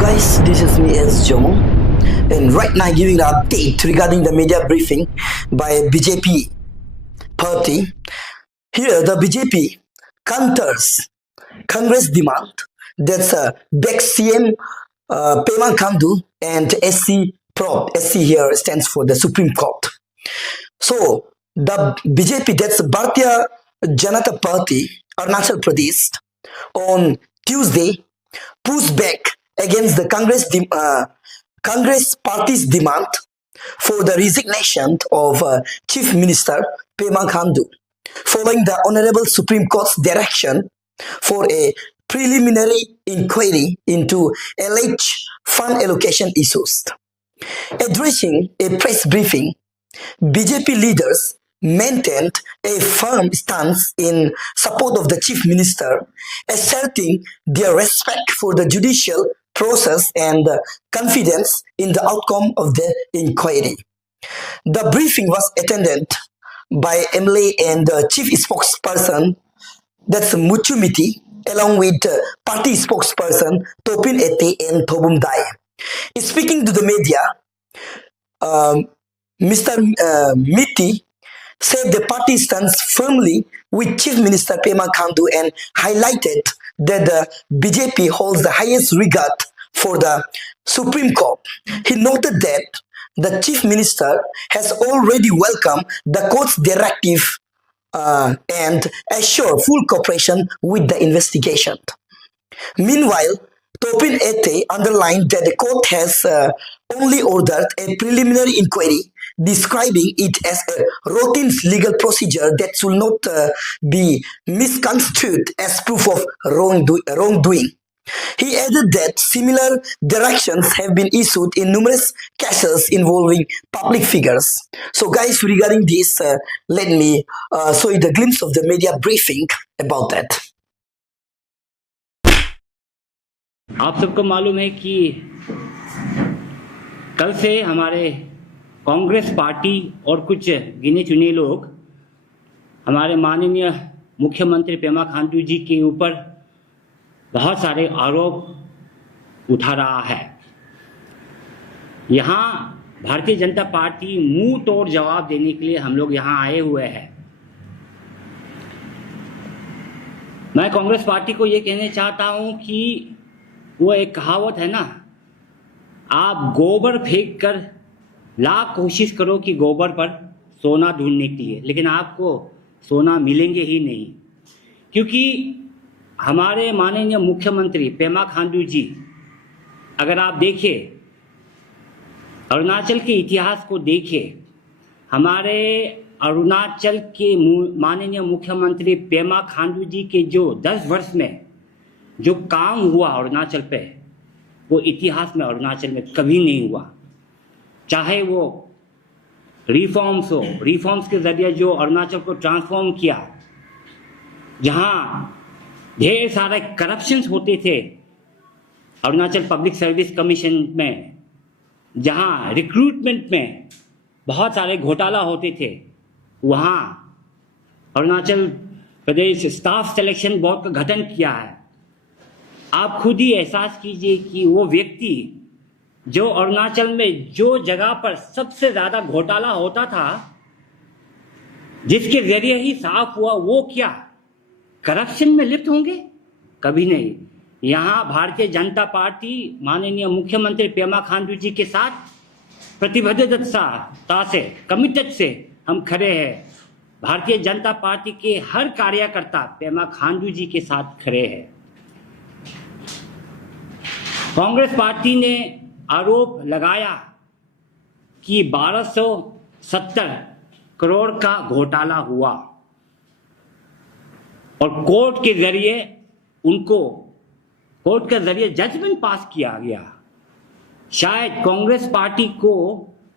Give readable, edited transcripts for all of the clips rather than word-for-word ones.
guys, this is me as Jomo, and right now giving an update regarding the media briefing by BJP party. Here, the BJP counters Congress demand that's back CM Pema Khandu and SC Prop. SC here stands for the Supreme Court. So the BJP, that's Bharatiya Janata Party, Arunachal Pradesh, on Tuesday pushed back against the Congress party's demand for the resignation of Chief Minister Pema Khandu, following the Honorable Supreme Court's direction for a preliminary inquiry into alleged fund allocation issues. Addressing a press briefing, BJP leaders maintained a firm stance in support of the Chief Minister, asserting their respect for the judicial process and confidence in the outcome of the inquiry. The briefing was attended by MLA and Chief Spokesperson, that's Muchumiti, along with party spokesperson Topin Ete and Thobum Dai. Speaking to the media, Mr. Miti said the party stands firmly with Chief Minister Pema Khandu and highlighted that the BJP holds the highest regard for the Supreme Court. He noted that the Chief Minister has already welcomed the court's directive and assured full cooperation with the investigation. Meanwhile, Topin Ete underlined that the court has only ordered a preliminary inquiry, describing it as a routine legal procedure that should not be misconstrued as proof of wrongdoing. He added that similar directions have been issued in numerous cases involving public figures. So guys, regarding this, let me show you the glimpse of the media briefing about that. आप सबको मालूम है कि कल से हमारे Congress party और कुछ गिने चुने लोग हमारे माननीय मुख्यमंत्री पेमा खांडू जी के ऊपर बहुत सारे आरोप उठा रहा है। यहाँ भारतीय जनता पार्टी मुंह तोड़ जवाब देने के लिए हम लोग यहाँ आए हुए हैं। मैं कांग्रेस पार्टी को ये कहना चाहता हूँ कि वो एक कहावत है ना, आप गोबर फेंक कर लाख कोशिश करो कि गोबर पर सोना ढूंढने के लिए, लेकिन आपको सोना मिलेंगे ही नहीं, क्योंकि हमारे माननीय मुख्यमंत्री पेमा खांडू जी, अगर आप देखिए अरुणाचल के इतिहास को देखिए, हमारे अरुणाचल के माननीय मुख्यमंत्री पेमा खांडू जी के जो 10 वर्ष में जो काम हुआ अरुणाचल पे, वो इतिहास में अरुणाचल में कभी नहीं हुआ। चाहे वो रिफॉर्म्स के जरिए जो अरुणाचल को ट्रांसफॉर्म किया, जहाँ ढेर सारे करप्शंस होते थे अरुणाचल पब्लिक सर्विस कमीशन में, जहाँ रिक्रूटमेंट में बहुत सारे घोटाला होते थे, वहाँ Arunachal Pradesh staff selection board का गठन किया है। आप खुद ही एहसास कीजिए कि वो व्यक्ति जो अरुणाचल में जो जगह पर सबसे ज़्यादा घोटाला होता था, जिसके जरिए ही साफ हुआ, वो क्या करप्शन में लिप्त होंगे? कभी नहीं। यहाँ भारतीय जनता पार्टी माननीय मुख्यमंत्री पेमा खांडू जी के साथ प्रतिबद्धता से, कमिटेड से हम खड़े हैं। भारतीय जनता पार्टी के हर कार्यकर्ता पेमा खांडू जी के साथ खड़े हैं। कांग्रेस पार्टी ने आरोप लगाया कि 1270 करोड़ का घोटाला हुआ और कोर्ट के जरिए जजमेंट पास किया गया। शायद कांग्रेस पार्टी को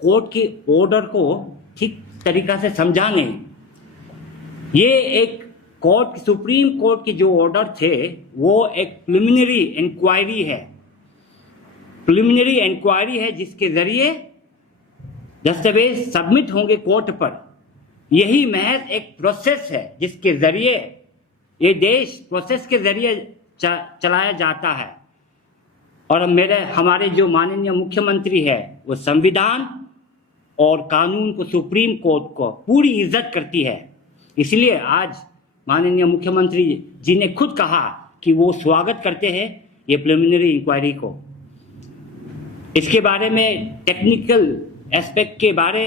कोर्ट के ऑर्डर को ठीक तरीका से समझा नहीं। ये एक सुप्रीम कोर्ट के जो ऑर्डर थे, वो एक प्रिलिमिनरी इंक्वायरी है जिसके जरिए दस्तावेज सबमिट होंगे कोर्ट पर। यही महज एक प्रोसेस है जिसके जरिए ये देश प्रोसेस के जरिए चलाया जाता है। और हमारे जो माननीय मुख्यमंत्री है वो संविधान और कानून को, सुप्रीम कोर्ट को पूरी इज्जत करती है। इसलिए आज माननीय मुख्यमंत्री जी ने खुद कहा कि वो स्वागत करते हैं ये प्रिलिमिनरी इंक्वायरी को। इसके बारे में टेक्निकल एस्पेक्ट के बारे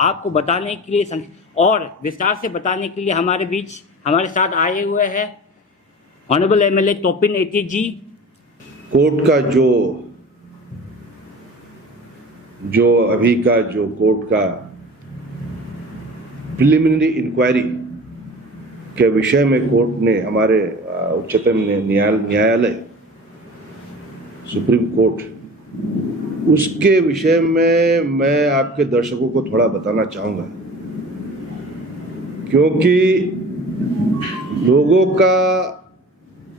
आपको बताने के लिए और विस्तार से बताने के लिए हमारे साथ आए हुए हैं honourable MLA Topin Ete ji. Court का जो अभी का जो कोर्ट का प्रिलिमिनरी इंक्वायरी के विषय में कोर्ट ने, हमारे उच्चतम न्यायालय सुप्रीम कोर्ट, उसके विषय में मैं आपके दर्शकों को थोड़ा बताना चाहूंगा, क्योंकि लोगों का,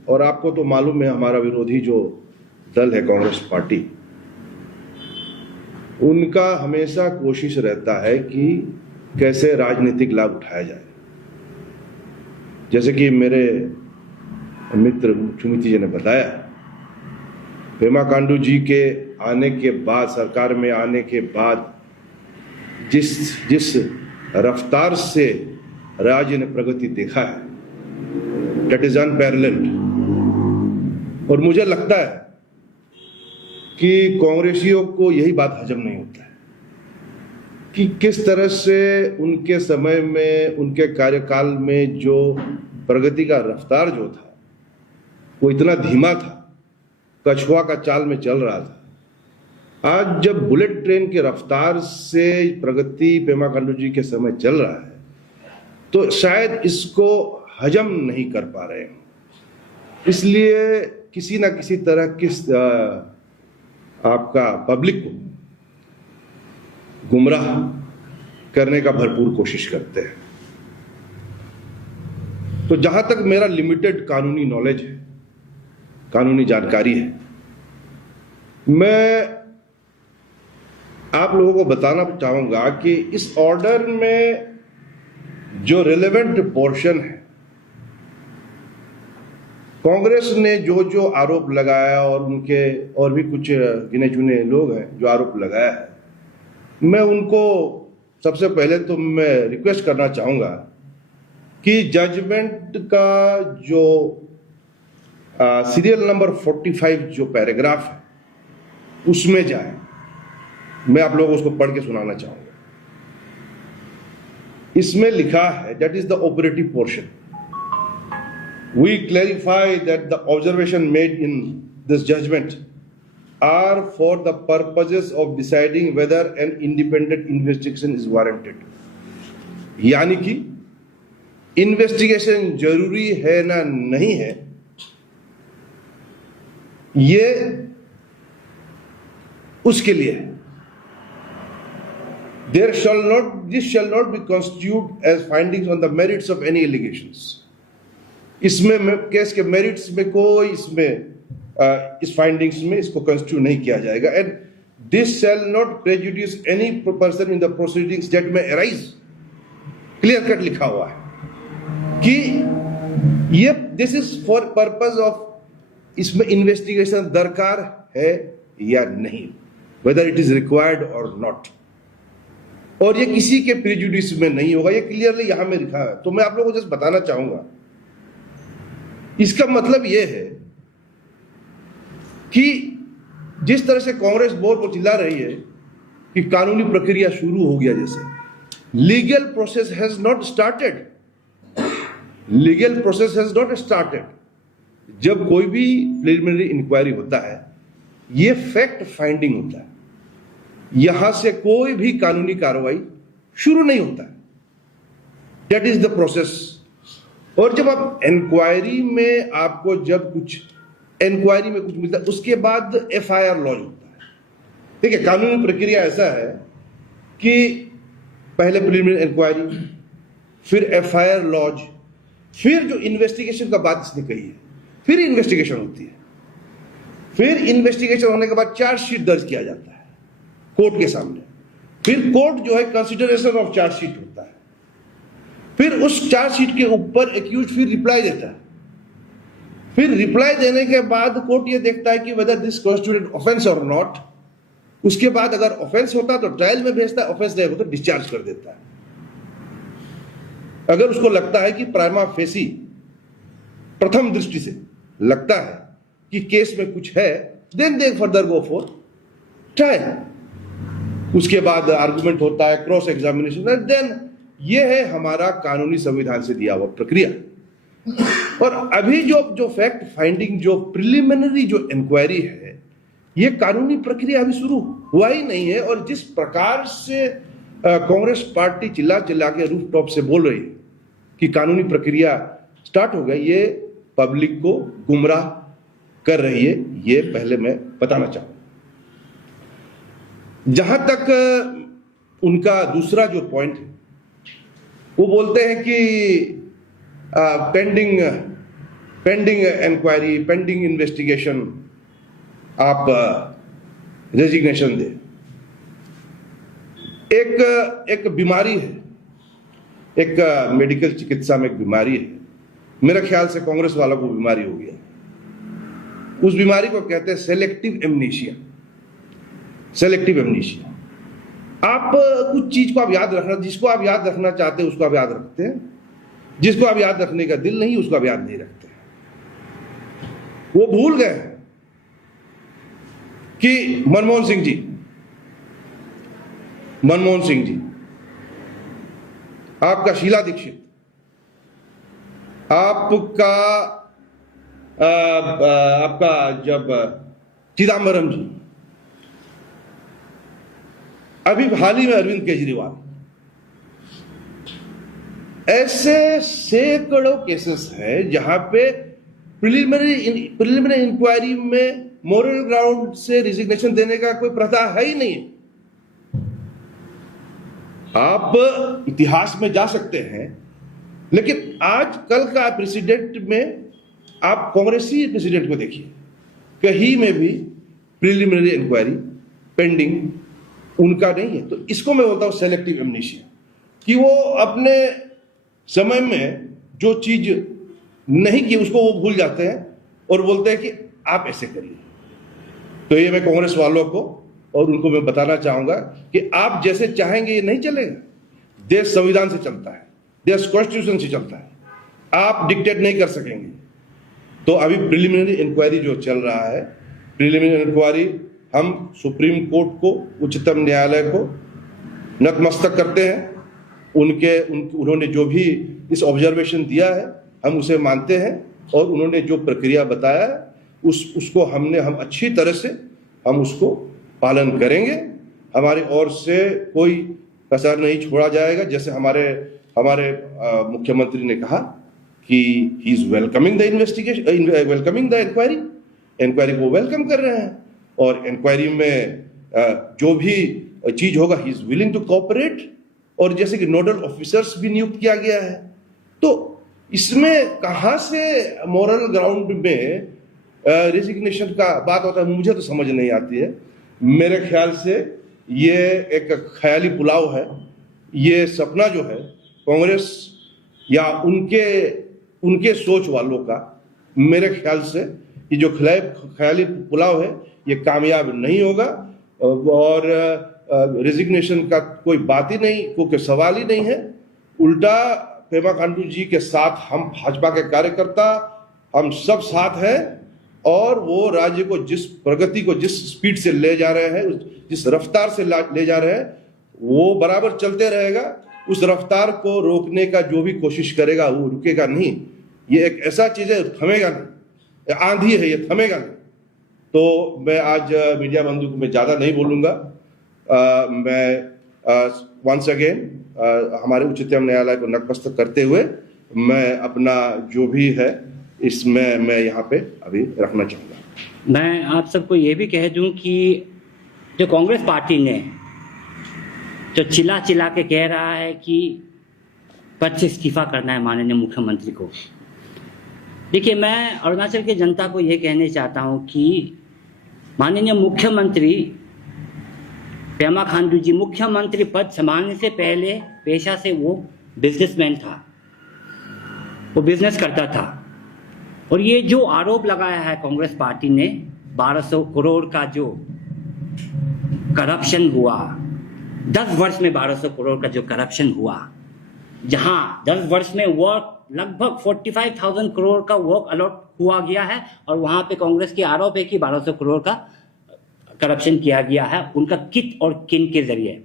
और आपको तो मालूम है हमारा विरोधी जो दल है कांग्रेस पार्टी, उनका हमेशा कोशिश रहता है कि कैसे राजनीतिक लाभ उठाया जाए। जैसे कि मेरे मित्र सुमिति जी ने बताया, पेमा खांडू जी के आने के बाद, सरकार में आने के बाद जिस रफ्तार से राज्य ने प्रगति देखा है, दैट इज अनपैरेलल्ड। और मुझे लगता है कि कांग्रेसियों को यही बात हजम नहीं होता है कि किस तरह से उनके समय में, उनके कार्यकाल में जो प्रगति का रफ्तार जो था वो इतना धीमा था, कछुआ का चाल में चल रहा था। आज जब बुलेट ट्रेन की रफ्तार से प्रगति पेमा खांडू जी के समय चल रहा है, तो शायद इसको हजम नहीं कर पा रहे हैं। इसलिए किसी ना किसी तरह आपका पब्लिक को गुमराह करने का भरपूर कोशिश करते हैं। तो जहां तक मेरा लिमिटेड कानूनी नॉलेज है, कानूनी जानकारी है, मैं आप लोगों को बताना चाहूंगा कि इस ऑर्डर में जो रिलेवेंट पोर्शन है, कांग्रेस ने जो आरोप लगाया और उनके और भी कुछ गिने चुने लोग हैं जो आरोप लगाया है, मैं उनको सबसे पहले तो मैं रिक्वेस्ट करना चाहूंगा कि जजमेंट का जो सीरियल नंबर 45 जो पैराग्राफ है उसमें जाए। मैं आप लोगों को उसको पढ़ के सुनाना चाहूंगा। इसमें लिखा है, that is the operative portion. We clarify that the observation made in this judgment are for the purposes of deciding whether an independent investigation is warranted. यानी कि इन्वेस्टिगेशन जरूरी है ना नहीं है, ये उसके लिए है। This shall not be constituted as findings on the merits of any allegations. इसमें केस के मेरिट्स में कोई इस फाइंडिंग्स में इसको कंस्टिट्यूट नहीं किया जाएगा। And this shall not prejudice any person in the proceedings that में अराइज। क्लियर कट लिखा हुआ है कि ये this is for purpose of, इसमें इन्वेस्टिगेशन दरकार है या नहीं, वेदर इट इज रिक्वायर्ड और नॉट, और ये किसी के प्रेजुडिस में नहीं होगा। ये क्लियरली यहां में लिखा है। तो मैं आप लोगों को जस्ट बताना चाहूंगा, इसका मतलब यह है कि जिस तरह से कांग्रेस बहुत चिल्ला रही है कि कानूनी प्रक्रिया शुरू हो गया, जैसे legal process has not started, legal process has not started. जब कोई भी प्रिलिमिनरी इंक्वायरी होता है, यह फैक्ट फाइंडिंग होता है, यहां से कोई भी कानूनी कार्रवाई शुरू नहीं होता है। That is the process. और जब आप इंक्वायरी में, आपको जब कुछ इंक्वायरी में कुछ मिलता है, उसके बाद एफआईआर लॉन्च होता है। ठीक है, कानूनी प्रक्रिया ऐसा है कि पहले प्रिलिमिनरी इंक्वायरी, फिर एफआईआर लॉन्च, फिर जो इन्वेस्टिगेशन का बात इसने कही है, फिर इन्वेस्टिगेशन होती है, फिर इन्वेस्टिगेशन होने के बाद चार्जशीट दर्ज किया जाता है कोर्ट के सामने, फिर कोर्ट जो है कंसिडरेशन ऑफ चार्जशीट होता है, फिर उस चार्जशीट के ऊपर एक्यूज फिर रिप्लाई देता है, फिर रिप्लाई देने के बाद कोर्ट ये देखता है कि वेदर दिस कॉन्स्टिट्यूटेड ऑफेंस और नॉट। उसके बाद अगर ऑफेंस होता तो ट्रायल में भेजता है, ऑफेंस नहीं होता तो डिस्चार्ज कर देता है। अगर उसको लगता है कि प्राइमा फेसी, प्रथम दृष्टि से लगता है कि केस में कुछ है, then they further go for trial. उसके बाद आर्गुमेंट होता है, क्रॉस एग्जामिनेशन, देन ये है हमारा कानूनी संविधान से दिया हुआ प्रक्रिया। और अभी जो फैक्ट फाइंडिंग, जो प्रिलिमिनरी जो इंक्वायरी है, ये कानूनी प्रक्रिया अभी शुरू हुआ ही नहीं है। और जिस प्रकार से कांग्रेस पार्टी चिल्ला चिल्ला के रूफ टॉप से बोल रही है कि कानूनी प्रक्रिया स्टार्ट हो गई, ये पब्लिक को गुमराह कर रही है, ये पहले मैं बताना चाहूंगा। जहां तक उनका दूसरा जो पॉइंट है, वो बोलते हैं कि पेंडिंग इंक्वायरी, पेंडिंग इन्वेस्टिगेशन, आप रेजिग्नेशन दे। एक बीमारी है, एक मेडिकल चिकित्सा में एक बीमारी है, मेरे ख्याल से कांग्रेस वालों को बीमारी हो गया। उस बीमारी को कहते हैं सेलेक्टिव एमनीशिया। सेलेक्टिव एमनीशिया, आप कुछ चीज को आप याद रखना, जिसको आप याद रखना चाहते हैं उसको आप याद रखते हैं, जिसको आप याद रखने का दिल नहीं उसको आप याद नहीं रखते। वो भूल गए कि मनमोहन सिंह जी, आपका शीला दीक्षित, आपका जब चिदम्बरम जी, अभी हाल ही में अरविंद केजरीवाल, ऐसे सैकड़ों केसेस हैं जहां पे प्रिलिमिनरी इंक्वायरी में मोरल ग्राउंड से रिजिग्नेशन देने का कोई प्रथा है ही नहीं। आप इतिहास में जा सकते हैं, लेकिन आज कल का प्रेसिडेंट में आप कांग्रेसी प्रेसिडेंट को देखिए, कहीं में भी प्रिलिमिनरी इंक्वायरी पेंडिंग उनका नहीं है। तो इसको मैं बोलता हूं सेलेक्टिव एमनीशिया, कि वो अपने समय में जो चीज नहीं की उसको वो भूल जाते हैं और बोलते हैं कि आप ऐसे करिए। तो ये मैं कांग्रेस वालों को और उनको मैं बताना चाहूंगा कि आप जैसे चाहेंगे ये नहीं चलेगा। देश संविधान से चलता है, देश कॉन्स्टिट्यूशन से चलता है, आप डिक्टेट नहीं कर सकेंगे। तो अभी प्रिलिमिनरी इंक्वायरी जो चल रहा है, प्रिलिमिनरी इंक्वायरी हम सुप्रीम कोर्ट को, उच्चतम न्यायालय को नतमस्तक करते हैं। उन्होंने जो भी इस ऑब्जर्वेशन दिया है हम उसे मानते हैं, और उन्होंने जो प्रक्रिया बताया है उसको हम अच्छी तरह से हम उसको पालन करेंगे। हमारी ओर से कोई कसर नहीं छोड़ा जाएगा। जैसे हमारे मुख्यमंत्री ने कहा कि he is welcoming the investigation, welcoming the inquiry को वेलकम कर रहे हैं, और इंक्वायरी में जो भी चीज होगा he is willing to cooperate. और जैसे कि नोडल ऑफिसर्स भी नियुक्त किया गया है, तो इसमें कहां से मॉरल ग्राउंड में रेजिग्नेशन का बात होता है, मुझे तो समझ नहीं आती है। मेरे ख्याल से ये एक ख्याली पुलाव है। ये सपना जो है कांग्रेस या उनके सोच वालों का, मेरे ख्याल से ये जो ख्याली पुलाव है ये कामयाब नहीं होगा। और रेजिग्नेशन का कोई बात ही नहीं, कोई सवाल ही नहीं है। उल्टा पेमा खांडू जी के साथ हम भाजपा के कार्यकर्ता, हम सब साथ हैं, और वो राज्य को जिस प्रगति को जिस स्पीड से ले जा रहे हैं, जिस रफ्तार से ले जा रहे हैं, वो बराबर चलते रहेगा। उस रफ्तार को रोकने का जो भी कोशिश करेगा वो रुकेगा नहीं। ये एक ऐसा चीज है, थमेगा नहीं, आंधी है, ये थमेगा नहीं। तो मैं आज मीडिया बंधु को मैं ज्यादा नहीं बोलूंगा। मैं वंस अगेन हमारे उच्चतम न्यायालय को नतमस्तक करते हुए मैं अपना जो भी है इसमें मैं यहाँ पे अभी रखना चाहूँगा। मैं आप सबको ये भी कह दूं कि जो कांग्रेस पार्टी ने जो चिल्ला चिल्ला के कह रहा है कि पद से इस्तीफा करना है माननीय मुख्यमंत्री को, देखिए मैं अरुणाचल की जनता को ये कहना चाहता हूँ कि माननीय मुख्यमंत्री पेमा खांडू जी मुख्यमंत्री पद संभालने से पहले पेशा से वो बिजनेसमैन था, वो बिजनेस करता था, और ये जो आरोप लगाया है कांग्रेस पार्टी ने 1200 करोड़ का जो करप्शन हुआ, 10 वर्ष में 1200 करोड़ का जो करप्शन हुआ, जहां 10 वर्ष में वर्क लगभग 45,000 करोड़ का वर्क अलॉट हुआ गया है, और वहां पे कांग्रेस की आरोप है कि 1200 करोड़ का करप्शन किया गया है उनका कित और किन के जरिए।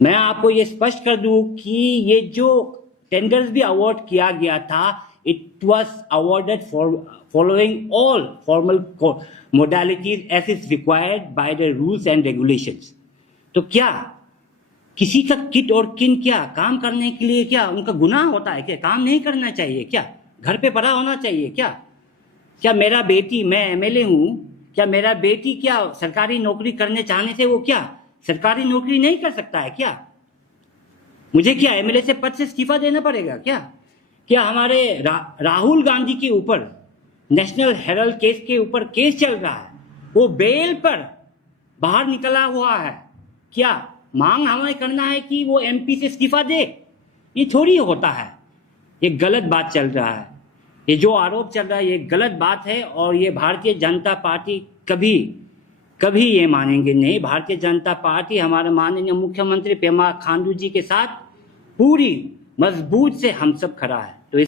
मैं आपको ये स्पष्ट कर दूं कि ये जो टेंडर्स भी अवार्ड किया गया था, it was awarded for following all formal modalities as is required by the rules and regulations. तो क्या किसी का किट और किन क्या काम करने के लिए क्या उनका गुनाह होता है क्या? काम नहीं करना चाहिए क्या? घर पे पड़ा होना चाहिए क्या? क्या मेरा बेटी, मैं एमएलए हूं, क्या मेरा बेटी क्या सरकारी नौकरी करने चाहने से वो क्या सरकारी नौकरी नहीं कर सकता है क्या? मुझे क्या एमएलए से पद से इस्तीफा देना पड़ेगा क्या? क्या हमारे राहुल गांधी के ऊपर नेशनल हेराल्ड केस के ऊपर केस चल रहा है, वो बेल पर बाहर निकला हुआ है, क्या मांग हमें करना है कि वो एमपी से इस्तीफा दे? ये थोड़ी होता है। ये गलत बात चल रहा है, ये जो आरोप चल रहा है ये गलत बात है, और ये भारतीय जनता पार्टी कभी ये मानेंगे नहीं। भारतीय जनता पार्टी हमारे माननीय मुख्यमंत्री पेमा खांडू जी के साथ पूरी मजबूत से हम सब खड़ा है। तो